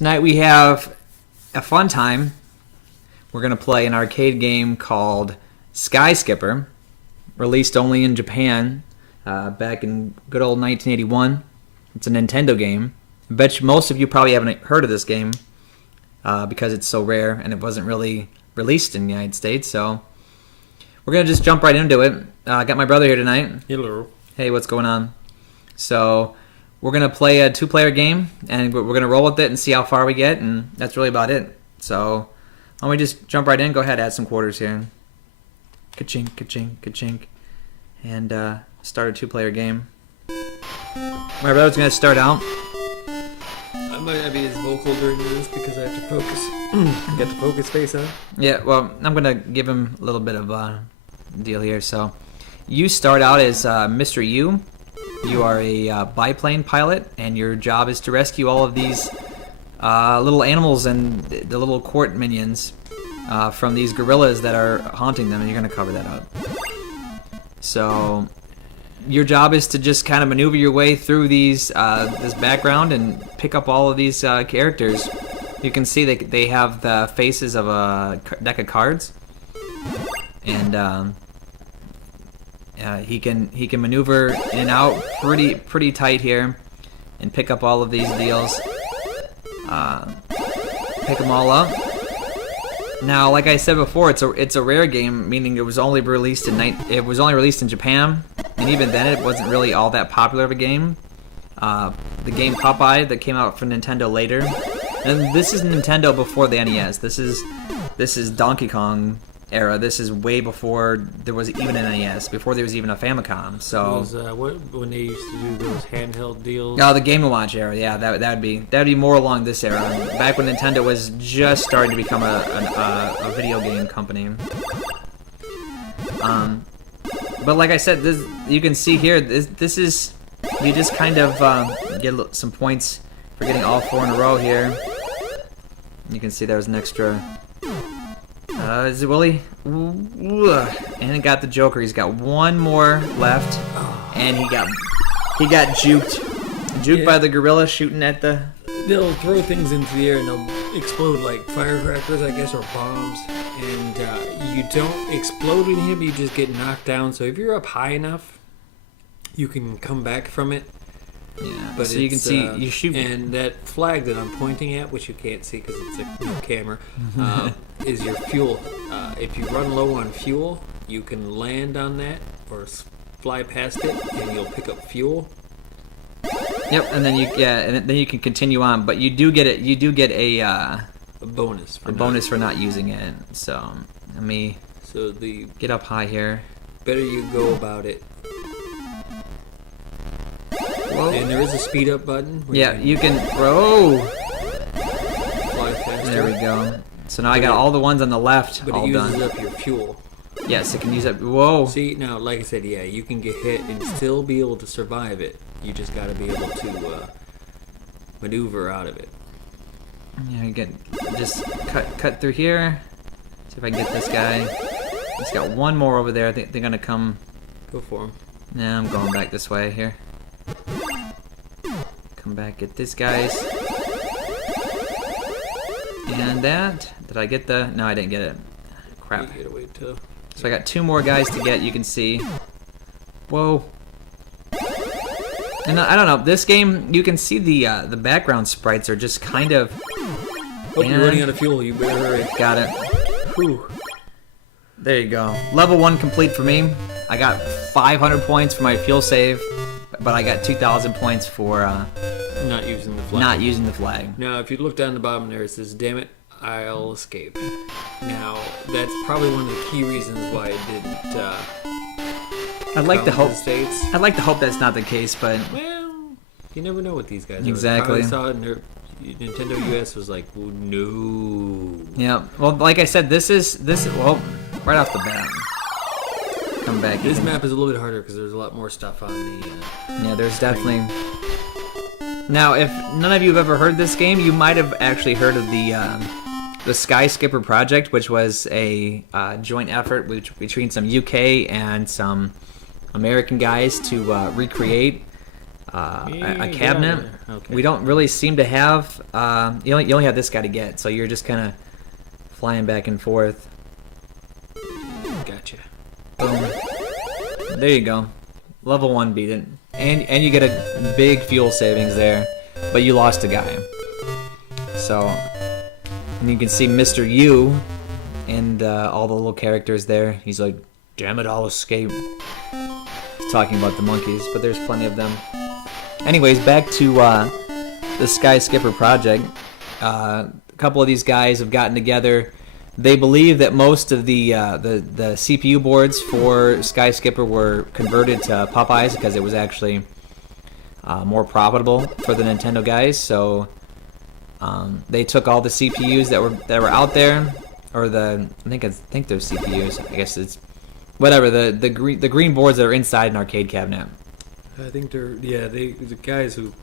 Tonight we have a fun time. We're going to play an arcade game called Sky Skipper, released only in Japan back in good old 1981. It's a Nintendo game. I bet you most of you probably haven't heard of this game because it's so rare and it wasn't really released in the United States. So we're going to just jump right into it. I got my brother here tonight. Hello. Hey, what's going on? So we're going to play a two-player game, and we're going to roll with it and see how far we get, and that's really about it. So why don't we just jump right in? Go ahead, add some quarters here. Ka-chink, ka-chink, ka-chink. And start a two-player game. My brother's going to start out. I might not be as vocal during this because I have to focus. Get the focus face on. Yeah, well, I'm going to give him a little bit of a deal here. So you start out as Mr. U. You are a biplane pilot, and your job is to rescue all of these little animals and the little court minions from these gorillas that are haunting them, and you're going to cover that up. So your job is to just kind of maneuver your way through these this background and pick up all of these characters. You can see they have the faces of a deck of cards, and he can maneuver in and out pretty tight here, and pick up all of these deals. Pick them all up. Now, like I said before, it's a rare game, meaning it was only released in Japan, and even then it wasn't really all that popular of a game. The game Popeye that came out for Nintendo later, and this is Nintendo before the NES. This is Donkey Kong era. This is way before there was even an NES, before there was even a Famicom. So was, when they used to do those handheld deals? Oh, the Game & Watch era. Yeah, that'd be more along this era, back when Nintendo was just starting to become a video game company. But like I said, you can see here, this is, you just kind of get some points for getting all four in a row here. You can see there's an extra. Is it Willie? And it got the Joker. He's got one more left, and he got juked by the gorilla shooting at the. They'll throw things into the air and they'll explode like firecrackers, I guess, or bombs. And you don't explode in him; you just get knocked down. So if you're up high enough, you can come back from it. Yeah, but so you can see you shoot, and that flag that I'm pointing at, which you can't see because it's a camera, is your fuel. If you run low on fuel, you can land on that or fly past it, and you'll pick up fuel. Yep, and then you can continue on, but you do get it. You do get a bonus. For not using it. So let me get up high here. Better you go about it. Whoa. And there is a speed up button. Yeah, you can throw. Fly faster. There we go. So now I got all the ones on the left but all it uses done. up your fuel. Yes, it can use up. Whoa. See, now, like I said, yeah, you can get hit and still be able to survive it. You just got to be able to maneuver out of it. Yeah, you get just cut through here. See if I can get this guy. He's got one more over there. I think they're gonna come. Go for him. Yeah, I'm going back this way here. Come back, get this guys. And that. Did I get the? No, I didn't get it. Crap. You gotta wait till. So I got two more guys to get. You can see. Whoa. And I don't know. This game, you can see the background sprites are just kind of. Oh, you're running out of fuel. You better hurry. Got it. Whew. There you go. Level 1 complete for me. I got 500 points for my fuel save, but I got 2,000 points for not using the flag. Not using the flag. Now, if you look down the bottom there, it says, "Damn it, I'll escape." Now, that's probably one of the key reasons why it didn't. I'd like to hope. States. I'd like to hope that's not the case, but well, you never know with these guys. Exactly. I saw it in their Nintendo US was like, oh, no. Yeah. Well, like I said, this is well right off the bat. Come back. This map is a little bit harder because there's a lot more stuff on the. Yeah, there's definitely. Now, if none of you have ever heard this game, you might have actually heard of the Sky Skipper project, which was a joint effort between some UK and some American guys to recreate a cabinet. Okay. We don't really seem to have. You only have this guy to get, so you're just kind of flying back and forth. Gotcha. Boom. There you go. Level 1 beat it, and you get a big fuel savings there, but you lost a guy. So, and you can see Mr. U and all the little characters there. He's like, "Damn it, I'll escape." He's talking about the monkeys, but there's plenty of them. Anyways, back to the Sky Skipper project. A couple of these guys have gotten together. They believe that most of the CPU boards for Sky Skipper were converted to Popeyes because it was actually more profitable for the Nintendo guys. So they took all the CPUs that were out there, or I think they're CPUs. I guess it's whatever the green boards that are inside an arcade cabinet. I think the guys who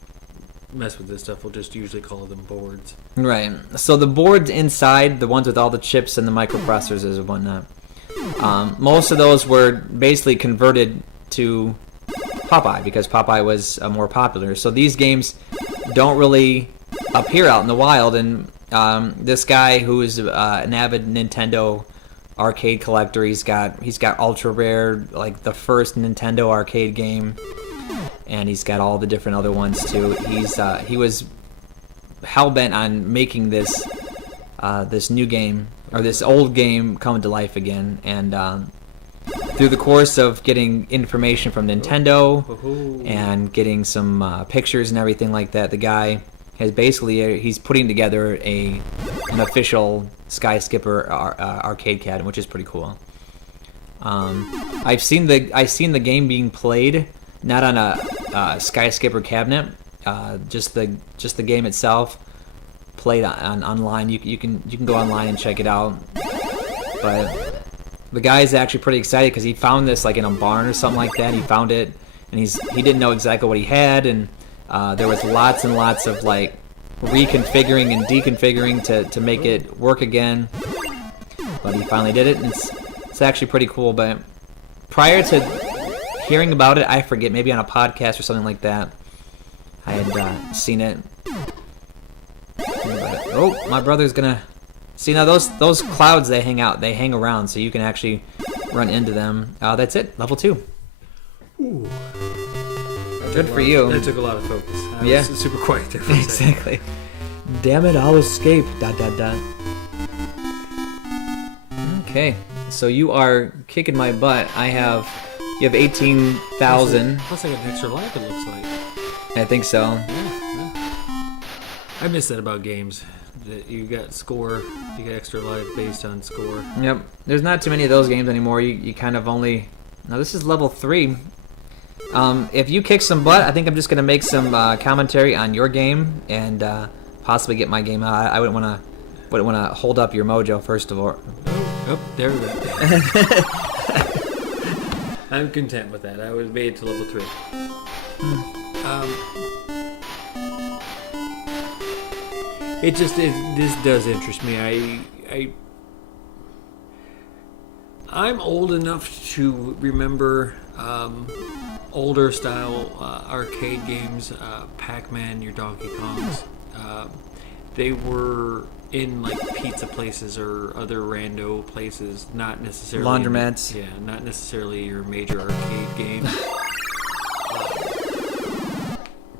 mess with this stuff will just usually call them boards. Right. So the boards inside, the ones with all the chips and the microprocessors and whatnot, most of those were basically converted to Popeye because Popeye was more popular. So these games don't really appear out in the wild. And this guy who is an avid Nintendo arcade collector, he's got ultra rare, like the first Nintendo arcade game. And he's got all the different other ones too. He was hell-bent on making this new game, or this old game, come to life again. And through the course of getting information from Nintendo and getting some pictures and everything like that, the guy has he's putting together an official Sky Skipper arcade cabinet, which is pretty cool. I've seen the game being played. Not on a Sky Skipper cabinet, just the game itself played on online. You can go online and check it out. But the guy's actually pretty excited because he found this like in a barn or something like that. He found it, and he didn't know exactly what he had, and there was lots and lots of like reconfiguring and deconfiguring to make it work again. But he finally did it, and it's actually pretty cool. But prior to hearing about it, I forget, maybe on a podcast or something like that, I had seen it. Oh, my brother's gonna see now. Those clouds, they hang around, so you can actually run into them. That's it, level 2. Ooh. Good for you. That took a lot of focus. I was super quiet there for a second. Exactly. Damn it, I'll escape. ... Okay, so you are kicking my butt. You have 18,000. Plus I got an extra life, it looks like. I think so. Yeah. I miss that about games. That you got extra life based on score. Yep. There's not too many of those games anymore. You kind of only... Now this is level 3. If you kick some butt, I think I'm just going to make some commentary on your game and possibly get my game out. I wouldn't want to hold up your mojo, first of all. Oh, there we go. I'm content with that. I was made to level 3. This does interest me. I'm old enough to remember older style arcade games, Pac-Man, your Donkey Kongs. They were in like pizza places or other rando places, not necessarily laundromats. Not necessarily your major arcade games.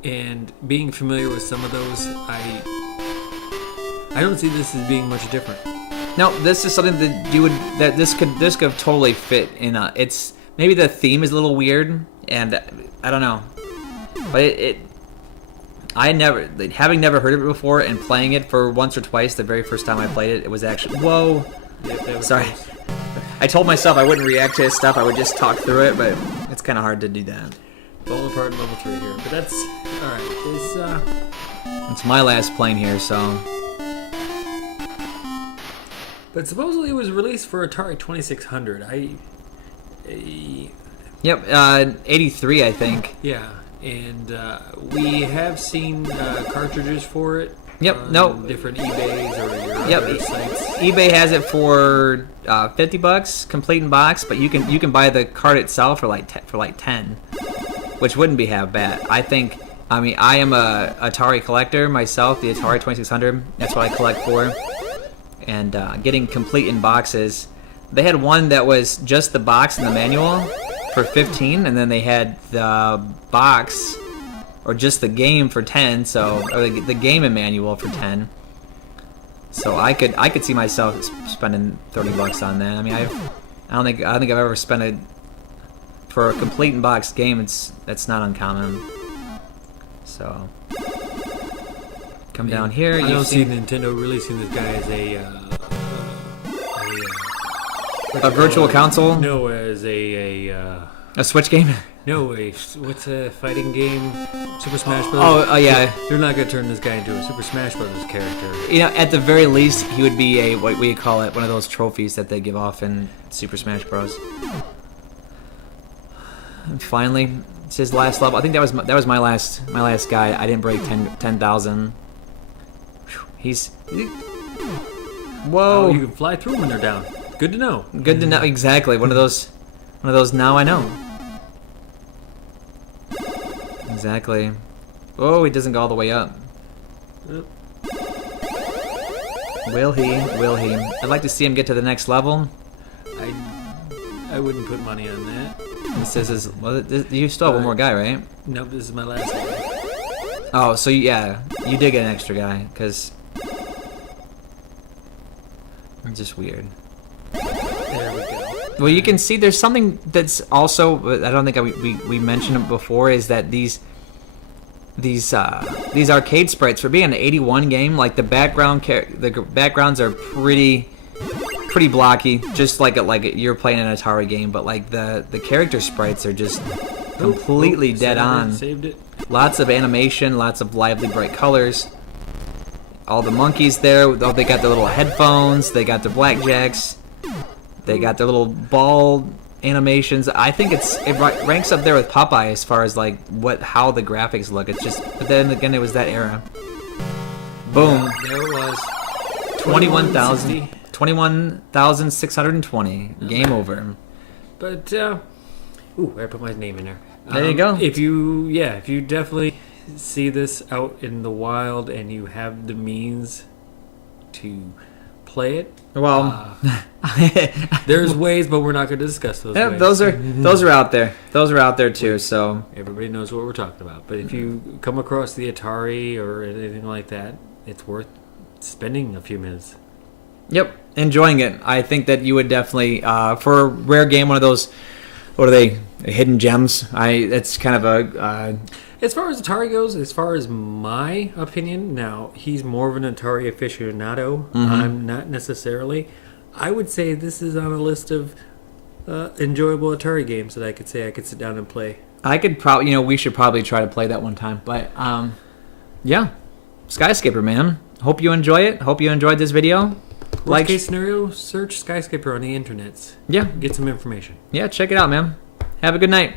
And being familiar with some of those, I don't see this as being much different. No, this is something that this could totally fit in. It's maybe the theme is a little weird, and I don't know, but having never heard of it before and playing it for once or twice, the very first time I played it, it was actually whoa. Yep, sorry. Close. I told myself I wouldn't react to his stuff. I would just talk through it, but it's kind of hard to do that. Falling apart in level 3 here, but that's all right. It's my last plane here, so. But supposedly it was released for Atari 2600. Yep, 83, I think. Yeah, and we have seen cartridges for it. Yep, no. Different eBays or your other sites. eBay has it for $50, complete in box, but you can buy the cart itself for like 10. which wouldn't be half bad. I think. I mean, I am a Atari collector myself. The Atari 2600. That's what I collect for. And getting complete in boxes. They had one that was just the box and the manual for 15, and then they had the box or just the game for 10. So or the game and manual for 10. So I could see myself spending $30 on that. I mean, I don't think I've ever spent it for a complete in box game. That's not uncommon. So come down here. I don't see Nintendo releasing this guy as a virtual console. No, as a Switch game. No, what's a fighting game? Super Smash Bros. Oh yeah. They're not gonna turn this guy into a Super Smash Bros. Character. You know, at the very least, he would be a what we call it, one of those trophies that they give off in Super Smash Bros. And finally, it's his last level. I think that was my last guy. I didn't break 10,000. He's whoa. Oh, you can fly through them when they're down. Good to know. Good to know. Exactly. One of those now I know. Exactly. Oh, he doesn't go all the way up. Yep. Will he? Will he? I'd like to see him get to the next level. I wouldn't put money on that. This is you still have one more guy, right? Nope, this is my last one. Oh, so yeah, you did get an extra guy, because it's just weird. There we go. Well, you can see there's something that's also, I don't think we mentioned it before, is that these arcade sprites, for being an 81 game, like the backgrounds are pretty blocky, just like you're playing an Atari game, but like the character sprites are just completely dead on. Saved it. Lots of animation, lots of lively bright colors. All the monkeys there, they got their little headphones, they got their blackjacks, they got their little ball animations. I think it ranks up there with Popeye as far as like how the graphics look. It's just, but then again, it was that era. Boom. Yeah, there it was. 21,620. Game over. But I put my name in there. There you go. If you definitely see this out in the wild and you have the means to play it, well, there's ways, but we're not going to discuss those. Yeah, ways. those are out there. Those are out there too. So everybody knows what we're talking about. But if you come across the Atari or anything like that, it's worth spending a few minutes. Yep, enjoying it. I think that you would definitely, for a rare game, one of those, what are they, hidden gems? It's kind of a... As far as Atari goes, as far as my opinion, now, he's more of an Atari aficionado. Mm-hmm. I'm not necessarily. I would say this is on a list of enjoyable Atari games that I could sit down and play. I could probably, we should probably try to play that one time. But, yeah, Skyscaper, man. Hope you enjoy it. Hope you enjoyed this video. Worst case scenario, search Skyscaper on the internets. Yeah. Get some information. Yeah, check it out, man. Have a good night.